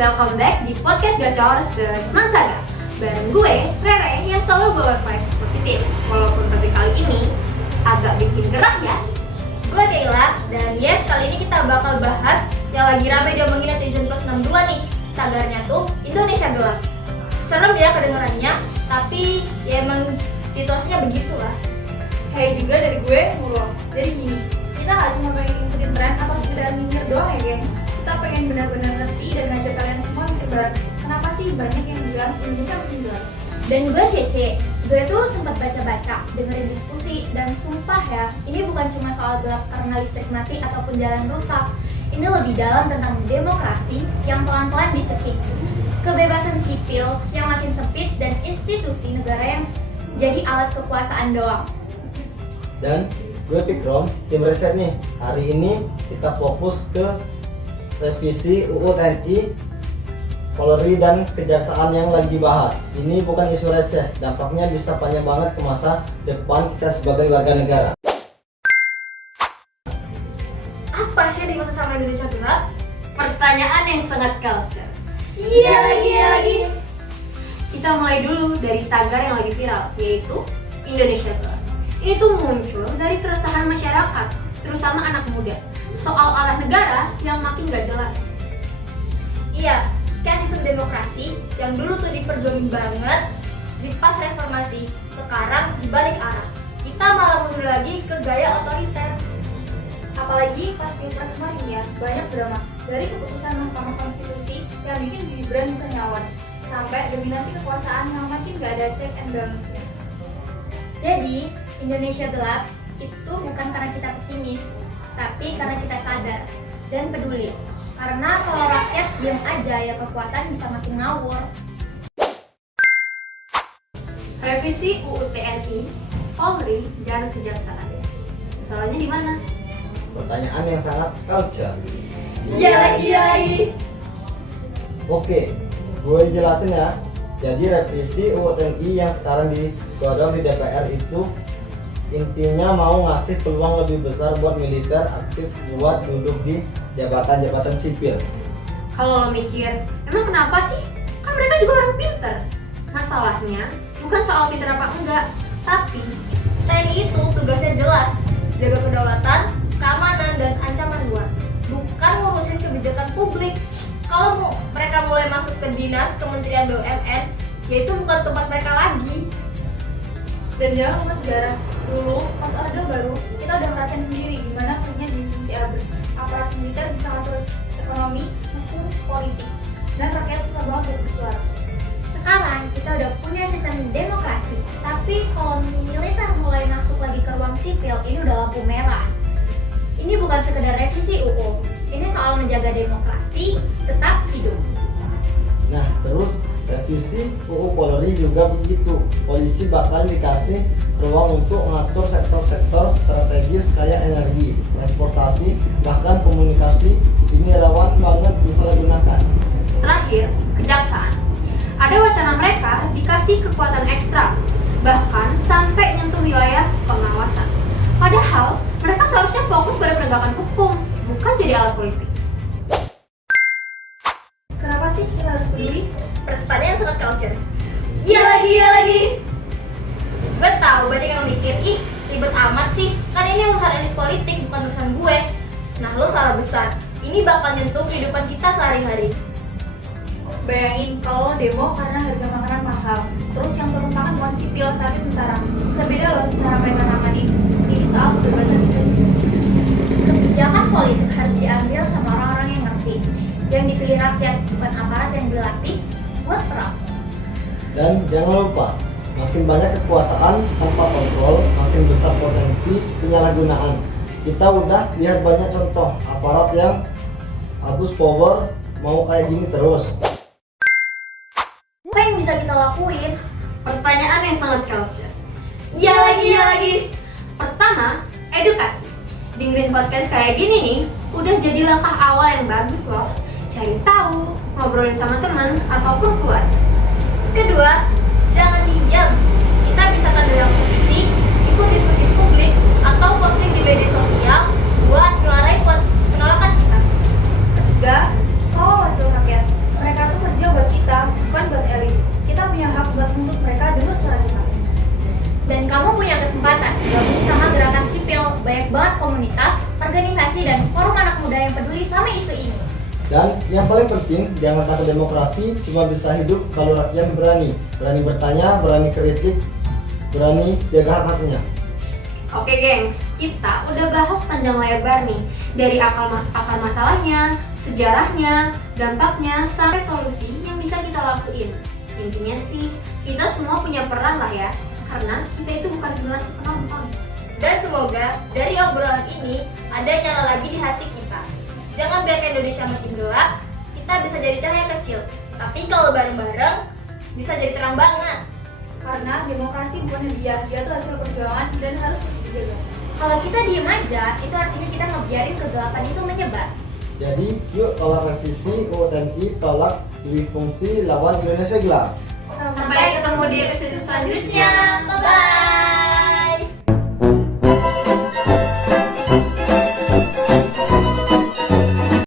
welcome back di podcast Gacor Semansaga. Bareng gue, Rere, yang selalu bawa vibes positif. Walaupun topik kali ini agak bikin gerah ya. Gue Kayla, dan yes, kali ini kita bakal bahas yang lagi rame diomongin netizen plus 62 nih. Tagarnya tuh Indonesia Gelap. Serem ya kedengarannya, tapi ya emang situasinya begitulah. Hai juga dari gue, Mulung. Jadi gini, kita gak cuma pengen ngikutin tren atau sekedar nyinyir doang ya gengs. Kita pengen benar-benar ngerti dan ngajak kalian semua mikir bareng. Kenapa sih banyak yang bilang Indonesia makin gelap? Dan gue Cece, gue tuh sempat baca-baca, dengerin diskusi, dan sumpah ya, ini bukan cuma soal gelap karena listrik mati ataupun jalan rusak. Ini lebih dalam tentang demokrasi yang pelan-pelan dicekik, kebebasan sipil yang makin sempit, dan institusi negara yang jadi alat kekuasaan doang. Dan gue Pikrom, tim riset nih. Hari ini kita fokus ke revisi UU TNI, Polri dan Kejaksaan yang lagi dibahas. Ini bukan isu receh, dampaknya bisa panjang banget ke masa depan kita sebagai warga negara. Apa sih yang dimaksud sama Indonesia Gelap? Pertanyaan yang sangat culture. Iya lagi. Kita mulai dulu dari tagar yang lagi viral, yaitu Indonesia Gelap. Ini tuh muncul dari keresahan masyarakat, terutama anak muda, soal arah negara yang makin gak jelas. Iya, kayak sistem demokrasi yang dulu tuh diperjuangin banget di pas reformasi, sekarang dibalik arah. Kita malah mundur lagi ke gaya otoriter. Apalagi pas pilpres kemarin ya, banyak drama. Dari keputusan Mahkamah Konstitusi yang bikin Gibran bisa nyawar, sampai dominasi kekuasaan yang makin gak ada check and balance-nya. Jadi, Indonesia Gelap itu bukan karena kita pesimis, tapi karena kita sadar dan peduli. Karena kalau rakyat diam aja ya kekuasaan bisa makin ngawur. Revisi UU TNI, Polri, dan Kejaksaan. Masalahnya di mana? Pertanyaan yang sangat culture. Iya lagi. Oke, gue jelasin ya. Jadi revisi UU TNI yang sekarang digodok di DPR itu intinya mau ngasih peluang lebih besar buat militer aktif buat duduk di jabatan-jabatan sipil. Kalau lo mikir, emang kenapa sih? Kan mereka juga orang pinter. Masalahnya bukan soal pinter apa enggak, tapi TNI itu tugasnya jelas, jaga kedaulatan, keamanan, dan ancaman luar. Bukan ngurusin kebijakan publik. Kalau mereka mulai masuk ke dinas Kementerian BUMN, yaitu bukan tempat mereka lagi. Dan jangan lupa sejarah, dulu pas Orde Baru kita udah ngerasain sendiri gimana kerjanya di fungsi ABRI. Aparat militer bisa ngatur ekonomi, hukum, politik, dan rakyat susah banget untuk bersuara. Sekarang kita udah punya sistem demokrasi, tapi kalau militer mulai masuk lagi ke ruang sipil, ini udah lampu merah. Ini bukan sekedar revisi UU, ini soal menjaga demokrasi tetap hidup. Nah, terus revisi UU Polri juga begitu. Polisi bakal dikasih ruang untuk ngatur sektor-sektor strategis kayak energi, transportasi, bahkan komunikasi. Ini rawan banget disalahgunakan. terakhir, Kejaksaan. Ada wacana mereka dikasih kekuatan ekstra, bahkan sampai nyentuh wilayah pengawasan. Padahal mereka seharusnya fokus pada penegakan hukum, bukan jadi alat politik. Kenapa sih kita harus peduli? Pertanyaan sangat culture. Iya lagi. Gue tahu banyak yang mikir, ih ribet amat sih, kan ini urusan elit politik bukan urusan gue. Nah lo salah besar, ini bakal nyentuh kehidupan kita sehari-hari. Bayangin kalau lo demo karena harga makanan mahal, terus yang turun tangan bukan sipil tapi tentara. Bisa beda loh cara mereka nanganin. Ini soal kebebasan itu. Kebijakan politik harus diambil sama orang-orang yang ngerti, yang dipilih rakyat, bukan aparat yang dilatih buat perang. Dan jangan lupa, makin banyak kekuasaan tanpa kontrol, makin besar potensi penyalahgunaan. Kita udah lihat banyak contoh aparat yang abuse power mau kayak gini terus. Apa yang bisa kita lakuin? Pertanyaan yang sangat culture. Iya lagi. Pertama, edukasi. Dengerin podcast kayak gini nih, udah jadi langkah awal yang bagus loh. Cari tahu, ngobrolin sama teman ataupun keluarga. Kedua, jangan diam. Kita bisa tanda tangan petisi, ikut diskusi publik, atau posting di media sosial buat nyuarain buat penolakan kita. Ketiga, kawal wakil rakyat. Mereka yang peduli sama isu ini. Dan yang paling penting, jangan takut demokrasi cuma bisa hidup kalau rakyat berani. Berani bertanya, berani kritik, berani jaga hak-haknya. Oke gengs, kita udah bahas panjang lebar nih. Dari akar masalahnya, sejarahnya, dampaknya, sampai solusi yang bisa kita lakuin. Intinya sih, kita semua punya peran lah ya. Karena kita itu bukan generasi penonton. Dan semoga dari obrolan ini ada nyala lagi di hati kita. Jangan biarkan Indonesia makin gelap, kita bisa jadi cahaya kecil. Tapi kalau bareng-bareng, bisa jadi terang banget. Karena demokrasi bukan hadiah, dia tuh hasil perjuangan dan harus terus dijaga. Kalau kita diem aja, itu artinya kita ngebiarin kegelapan itu menyebar. Jadi, yuk tolak revisi UU TNI, tolak duifungsi lawan Indonesia gelap. Sampai ketemu di episode selanjutnya. Bye.